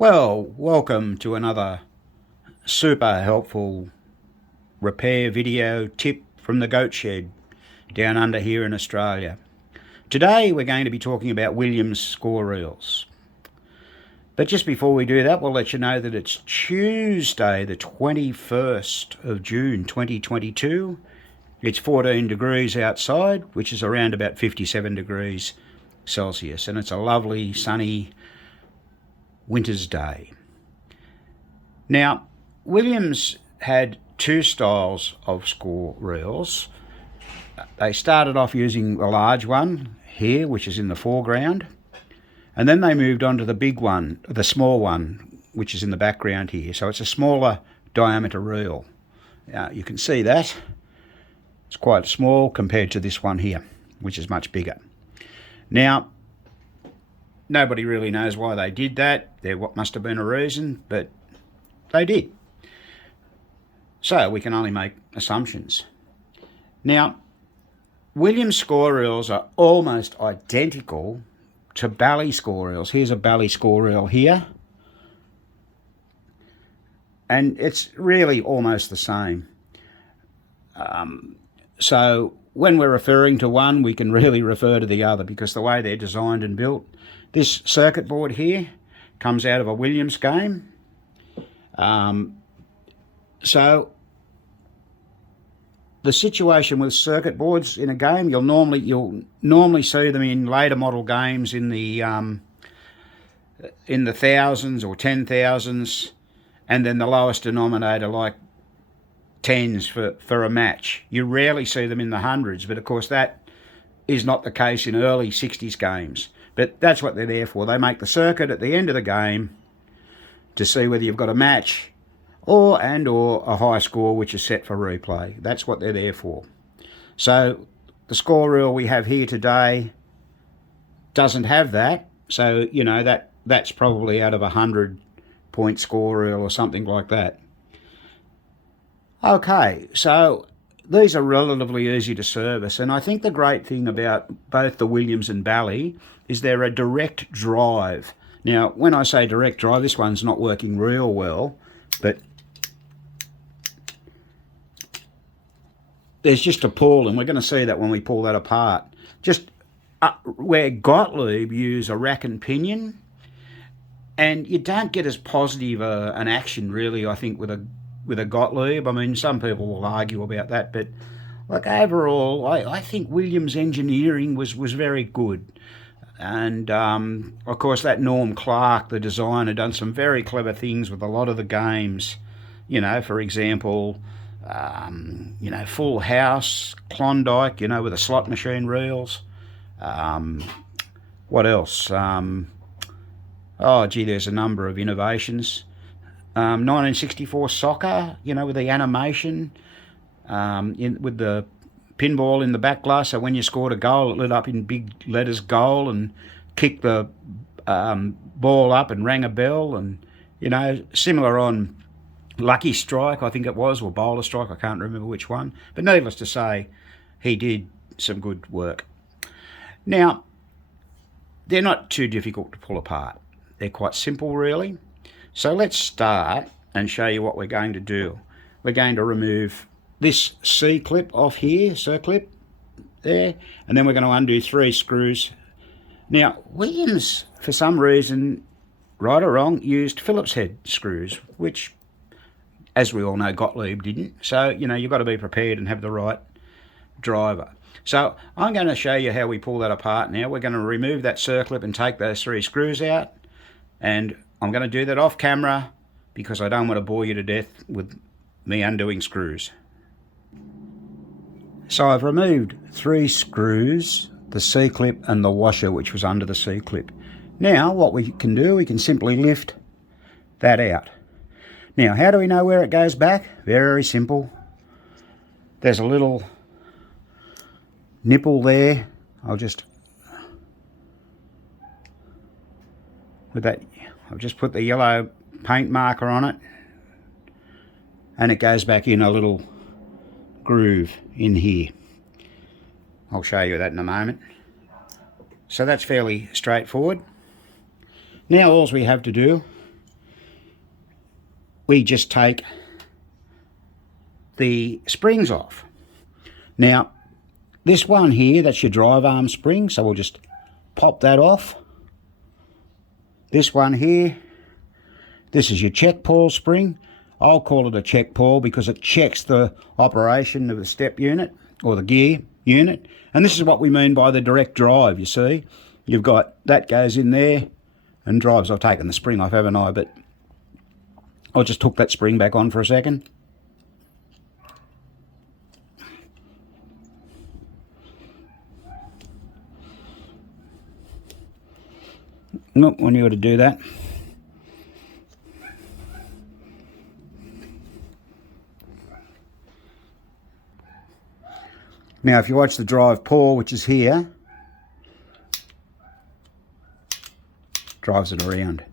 Well, welcome to another super helpful repair video tip from the goat shed down under here in Australia. Today we're going to be talking about Williams score reels. But just before we do that, we'll let you know that it's Tuesday the 21st of June 2022. It's 14 degrees outside, which is around about 57 degrees Celsius, and it's a lovely sunny winter's day. Now, Williams had two styles of score reels. They started off using the large one here, which is in the foreground, and then they moved on to the big one, the small one, which is in the background here. So it's a smaller diameter reel. You can see that. It's quite small compared to this one here, which is much bigger. Now, nobody really knows why they did that. There must have been a reason, but they did. So we can only make assumptions. Now, Williams score reels are almost identical to Bally score reels. Here's a Bally score reel here. And it's really almost the same. So when we're referring to one, we can really refer to the other because the way they're designed and built. This circuit board here comes out of a Williams game. So the situation with circuit boards in a game, you'll normally see them in later model games in the thousands or 10,000s, and then the lowest denominator like tens for a match. You rarely see them in the hundreds, but of course that is not the case in early 60s games. But that's what they're there for. They make the circuit at the end of the game to see whether you've got a match or a high score which is set for replay. That's what they're there for. So the score reel we have here today doesn't have that. So, you know, that's probably out of a 100-point score reel or something like that. Okay, so these are relatively easy to service, and I think the great thing about both the Williams and Bally is they're a direct drive. Now, when I say direct drive, this one's not working real well, but there's just a pull, and we're going to see that when we pull that apart. Just where Gottlieb use a rack and pinion, and you don't get as positive an action, really, I think, with a Gottlieb. I mean, some people will argue about that, but like overall, I think Williams' engineering was very good. And of course, that Norm Clark, the designer, done some very clever things with a lot of the games. You know, for example, Full House, Klondike, with the slot machine reels. What else? There's a number of innovations. 1964 soccer, with the animation, with the pinball in the back glass, so when you scored a goal, it lit up in big letters goal and kicked the ball up and rang a bell, and, similar on Lucky Strike, I think it was, or Bowler Strike, I can't remember which one. But needless to say, he did some good work. Now, they're not too difficult to pull apart. They're quite simple, really. So let's start and show you what we're going to do. We're going to remove this C-clip off here, C-clip there, and then we're going to undo 3 screws. Now, Williams, for some reason, right or wrong, used Phillips head screws, which, as we all know, Gottlieb didn't. So, you've got to be prepared and have the right driver. So I'm going to show you how we pull that apart now. We're going to remove that C-clip and take those 3 screws out, and I'm going to do that off camera because I don't want to bore you to death with me undoing screws. So I've removed 3 screws, the C-clip and the washer which was under the C-clip. Now what we can do, we can simply lift that out. Now how do we know where it goes back? Very simple. There's a little nipple there. I'll just put the yellow paint marker on it, and it goes back in a little groove in here. I'll show you that in a moment. So that's fairly straightforward. Now all we have to do we just take the springs off. Now, this one here, that's your drive arm spring, so we'll just pop that off. This one here, this is your check pawl spring. I'll call it a check pawl because it checks the operation of the step unit or the gear unit. And this is what we mean by the direct drive, you see. You've got, that goes in there and drives. I've taken the spring off, haven't I? But I'll just hook that spring back on for a second. Nope, I knew how to do that. Now, if you watch the drive pawl, which is here, drives it around,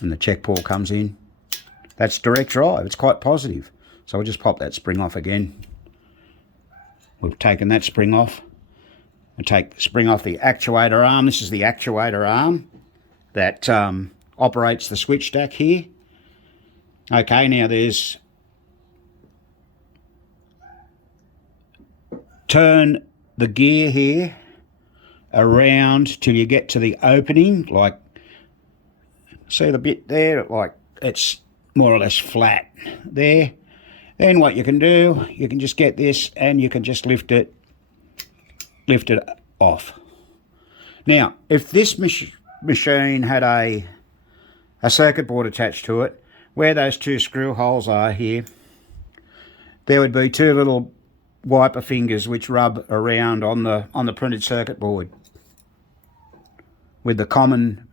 and the check pawl comes in. That's direct drive. It's quite positive. So we'll just pop that spring off again. We've taken that spring off. We'll take the spring off the actuator arm. This is the actuator arm that operates the switch stack here. Okay, now there's turn the gear here around till you get to the opening, like, see the bit there, like it's more or less flat there. Then what you can do, you can just get this and you can just lift it off. Now, if this machine had a circuit board attached to it, where those two screw holes are here, there would be two little wiper fingers which rub around on the printed circuit board, with the common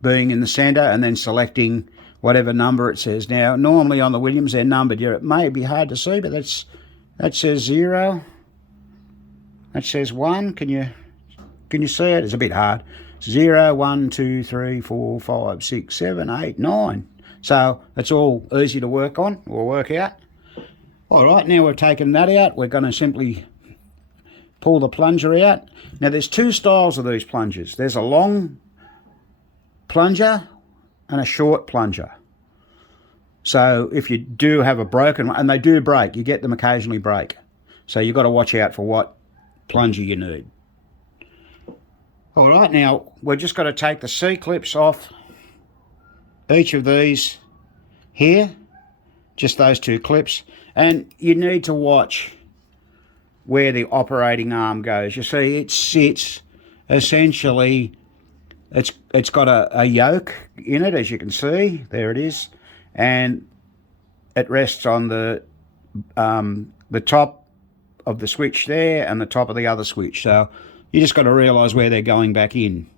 being in the centre and then selecting whatever number it says. Now, normally on the Williams they're numbered. It may be hard to see, but that says 0. That says 1. Can you see it? It's a bit hard. 0, 1, 2, 3, 4, 5, 6, 7, 8, 9. So it's all easy to work on or work out. All right, now we've taken that out. We're going to simply pull the plunger out. Now there's two styles of these plungers. There's a long plunger and a short plunger. So if you do have a broken one, and they do break, you get them occasionally break. So you've got to watch out for what plunger you need. All right, now we're just got to take the C-clips off each of these here, just those two clips, and you need to watch where the operating arm goes. You see, it sits essentially, it's got a yoke in it, as you can see. There it is, and it rests on the top of the switch there and the top of the other switch. So you just got to realise where they're going back in.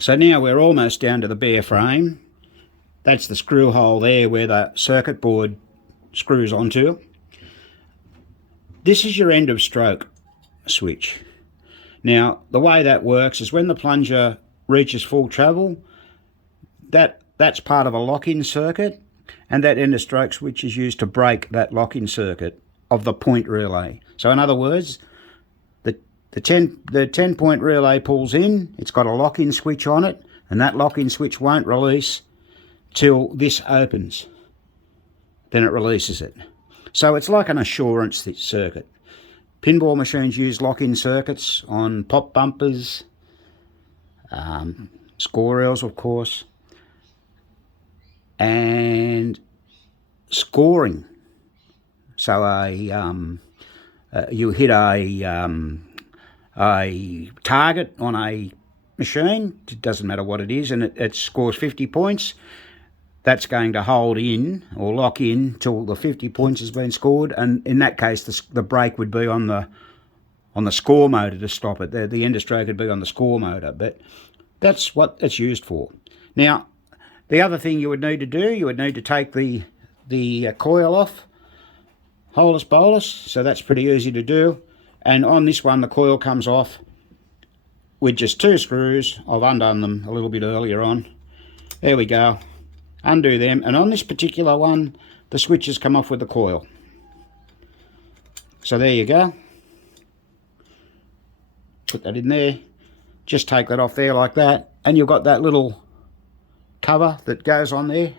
So now we're almost down to the bare frame. That's the screw hole there where the circuit board screws onto. This is your end of stroke switch. Now, the way that works is when the plunger reaches full travel, that's part of a lock-in circuit, and that end of stroke switch is used to break that lock-in circuit of the point relay. So in other words, the 10-point relay pulls in, it's got a lock-in switch on it, and that lock-in switch won't release till this opens. Then it releases it. So it's like an assurance circuit. Pinball machines use lock-in circuits on pop bumpers, score reels, of course, and scoring. So you hit a target on a machine, it doesn't matter what it is, and it scores 50 points. That's going to hold in or lock in till the 50 points has been scored, and in that case the brake would be on the score motor to stop it. The end of stroke would be on the score motor, but that's what it's used for. Now, the other thing you would need to do, you would need to take the coil off, holus bolus, so that's pretty easy to do. And on this one, the coil comes off with just two screws. I've undone them a little bit earlier on. There we go. Undo them. And on this particular one, the switches come off with the coil. So there you go. Put that in there. just take that off there like that, and you've got that little cover that goes on there.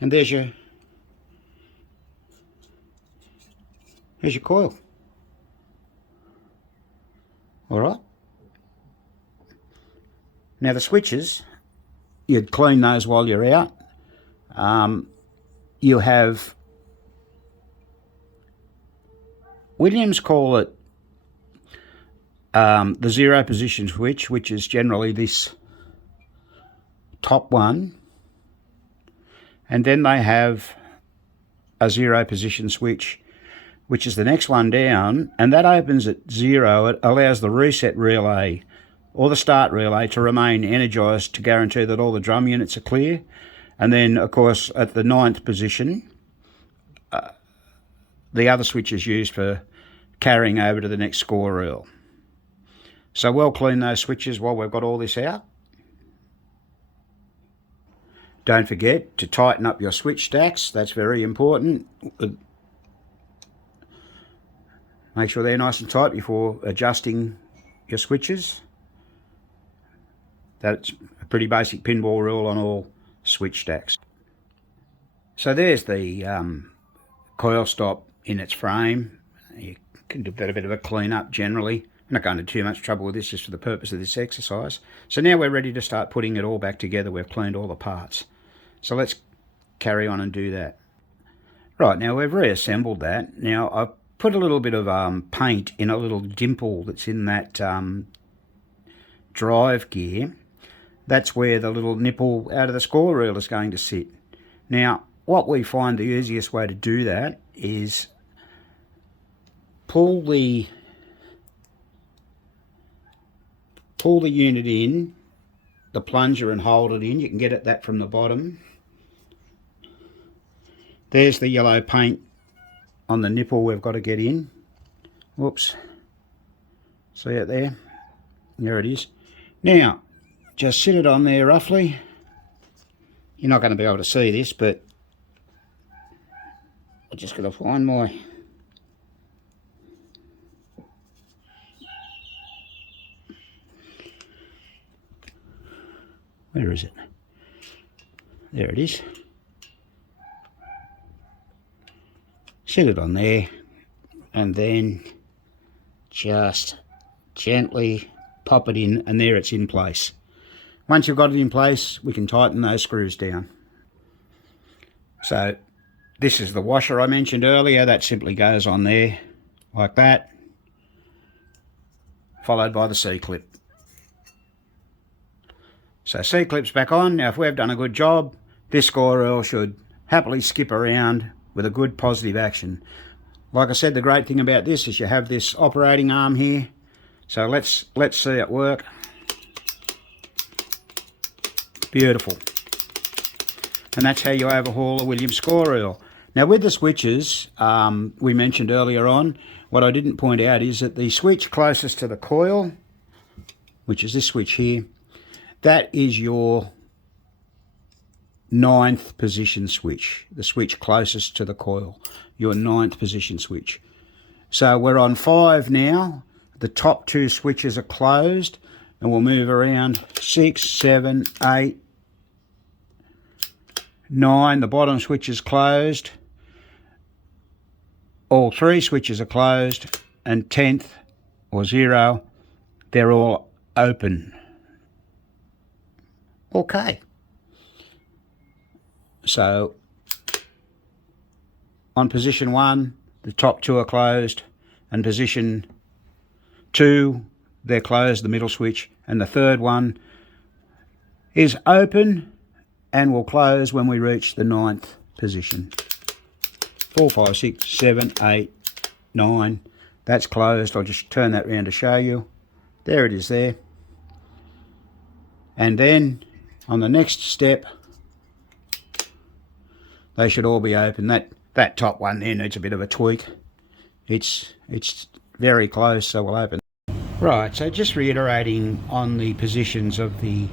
And there's your coil. Alright. Now the switches, you'd clean those while you're out. You have, Williams call it the 0 position switch, which is generally this top one. And then they have a 0 position switch, which is the next one down, and that opens at 0. It allows the reset relay or the start relay to remain energised to guarantee that all the drum units are clear. And then, of course, at the 9th position, the other switch is used for carrying over to the next score reel. So we'll clean those switches while we've got all this out. Don't forget to tighten up your switch stacks. That's very important. Make sure they're nice and tight before adjusting your switches. That's a pretty basic pinball rule on all switch stacks. So there's the coil stop in its frame. You can do that a bit of a clean up generally. I'm not going into too much trouble with this just for the purpose of this exercise. So now we're ready to start putting it all back together. We've cleaned all the parts. So let's carry on and do that. Right, now we've reassembled that. Now I've put a little bit of paint in a little dimple that's in that drive gear. That's where the little nipple out of the score reel is going to sit. Now, what we find the easiest way to do that is pull the unit in, the plunger, and hold it in. You can get at that from the bottom. There's the yellow paint on the nipple we've got to get in. Whoops. See it there? There it is. Now, just sit it on there roughly. You're not going to be able to see this, but I'm just going to find my... Where is it? There it is. Sit it on there, and then just gently pop it in, and there it's in place. Once you've got it in place, we can tighten those screws down. So this is the washer I mentioned earlier. That simply goes on there like that, followed by the C-clip. So C-clip's back on. Now if we've done a good job, this score reel should happily skip around with a good positive action. Like I said, the great thing about this is you have this operating arm here. So let's see it work. Beautiful. And that's how you overhaul a Williams score reel. Now with the switches, we mentioned earlier on, what I didn't point out is that the switch closest to the coil, which is this switch here, that is your 9th position switch, the switch closest to the coil, your 9th position switch. So we're on 5 now. The top 2 switches are closed, and we'll move around 6, 7, 8, 9. The bottom switch is closed. All 3 switches are closed, and 10th or 0, they're all open. Okay. So on position 1, the top 2 are closed, and position 2, they're closed, the middle switch, and the third one is open and will close when we reach the 9th position. 4, 5, 6, 7, 8, 9. That's closed. I'll just turn that round to show you. There it is there. And then on the next step, they should all be open. That top one there needs a bit of a tweak. It's very close, so we'll open. Right, so just reiterating on the positions of the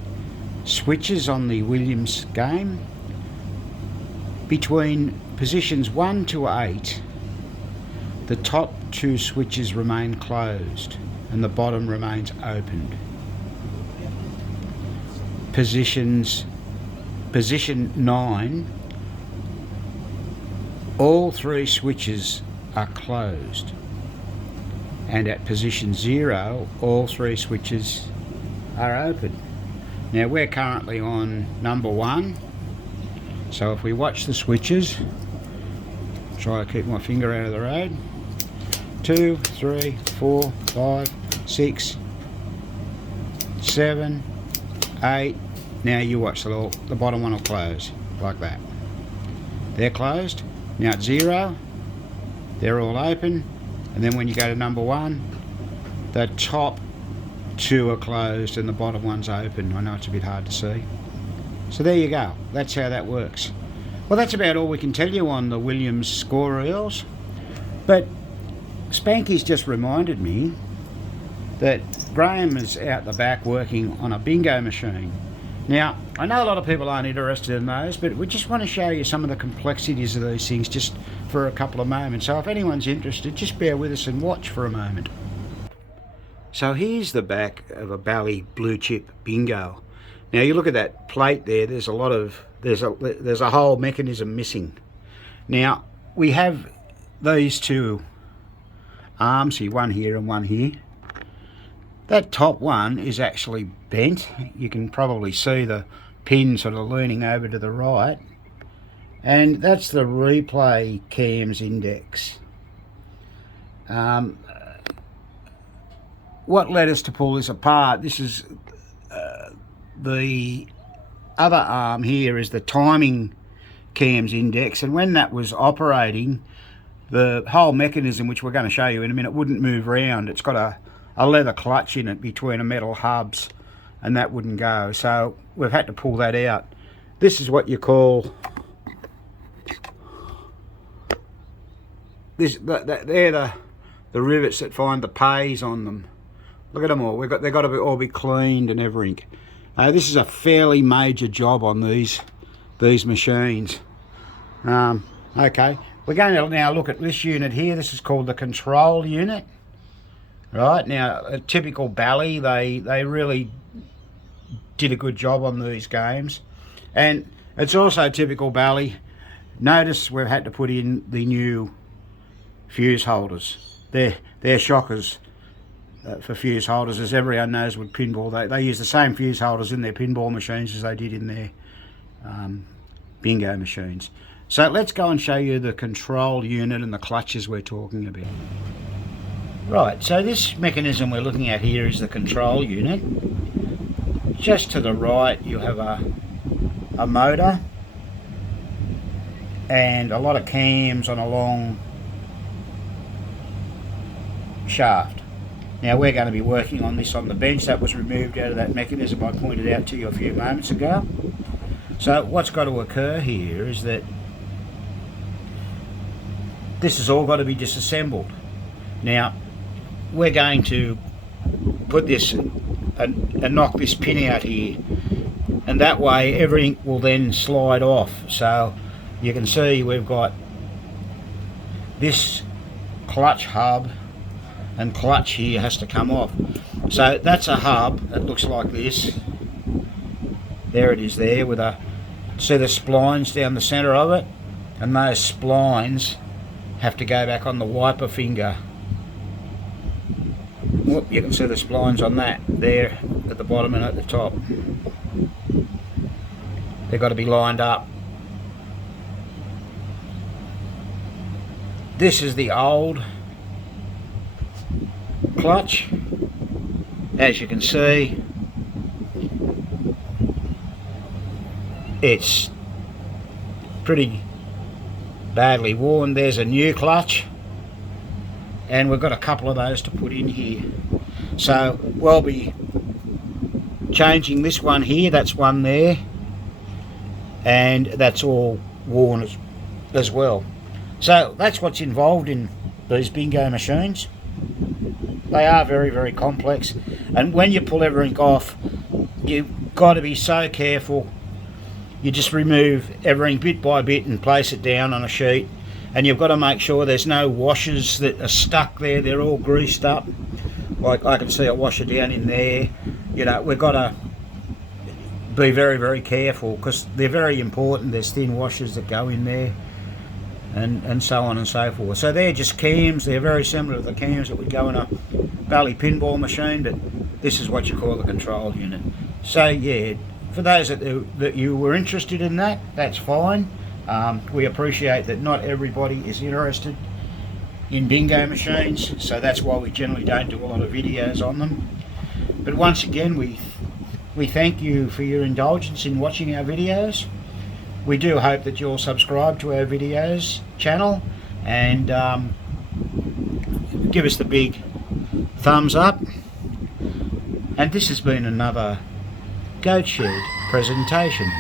switches on the Williams game. Between positions 1 to 8, the top two switches remain closed and the bottom remains opened. Position 9, all three switches are closed, and at position 0 all three switches are open. Now we're currently on number 1, so if we watch the switches, try to keep my finger out of the road, 2, 3, 4, 5, 6, 7, 8. Now you watch the bottom one will close like that. They're closed. Now at 0, they're all open, and then when you go to number 1, the top 2 are closed and the bottom one's open. I know it's a bit hard to see. So there you go. That's how that works. Well, that's about all we can tell you on the Williams score reels. But Spanky's just reminded me that Graham is out the back working on a bingo machine. Now, I know a lot of people aren't interested in those, but we just want to show you some of the complexities of these things just for a couple of moments. So if anyone's interested, just bear with us and watch for a moment. So here's the back of a Bally blue chip bingo. Now you look at that plate there, there's a whole mechanism missing. Now we have these two arms here, one here and one here. That top one is actually bent. You can probably see the pin sort of leaning over to the right. And that's the replay cams index. What led us to pull this apart, this is the other arm here is the timing cams index, and when that was operating, the whole mechanism, which we're going to show you in a minute, wouldn't move around. It's got a leather clutch in it between a metal hubs, and that wouldn't go, so we've had to pull that out. This is what you call this. They're the rivets that find the pays on them. Look at them all. They've got to all be cleaned and everything. This is a fairly major job on these machines. Okay, we're going to now look at this unit here. This is called the control unit. Right, now a typical Bally, they really did a good job on these games, and it's also typical Bally. Notice we've had to put in the new fuse holders. They're shockers for fuse holders, as everyone knows with pinball. They use the same fuse holders in their pinball machines as they did in their bingo machines. So let's go and show you the control unit and the clutches we're talking about. Right, so this mechanism we're looking at here is the control unit. Just to the right you have a motor and a lot of cams on a long shaft. Now we're going to be working on this on the bench. That was removed out of that mechanism I pointed out to you a few moments ago. So what's got to occur here is that this has all got to be disassembled. Now we're going to put this and knock this pin out here, and that way everything will then slide off. So you can see we've got this clutch hub, and clutch here has to come off. So that's a hub that looks like this. There it is there with see the splines down the centre of it, and those splines have to go back on the wiper finger. Whoop, you can see the splines on that there at the bottom and at the top. They've got to be lined up. This is the old clutch. As you can see, it's pretty badly worn. There's a new clutch, and we've got a couple of those to put in here. So we'll be changing this one here, that's one there, and that's all worn as well. So that's what's involved in these bingo machines. They are very, very complex, and when you pull everything off, you've got to be so careful. You just remove everything bit by bit and place it down on a sheet, and you've got to make sure there's no washers that are stuck there. They're all greased up. Like I can see a washer down in there. You know, we've got to be very, very careful because they're very important. There's thin washers that go in there, and so on and so forth. So they're just cams. They're very similar to the cams that would go in a Bally pinball machine, but this is what you call the control unit. So yeah, for those that you were interested in that, that's fine. We appreciate that not everybody is interested in bingo machines, so that's why we generally don't do a lot of videos on them. But once again, we thank you for your indulgence in watching our videos. We do hope that you'll subscribe to our videos channel and give us the big thumbs up. And this has been another Goat Shed presentation.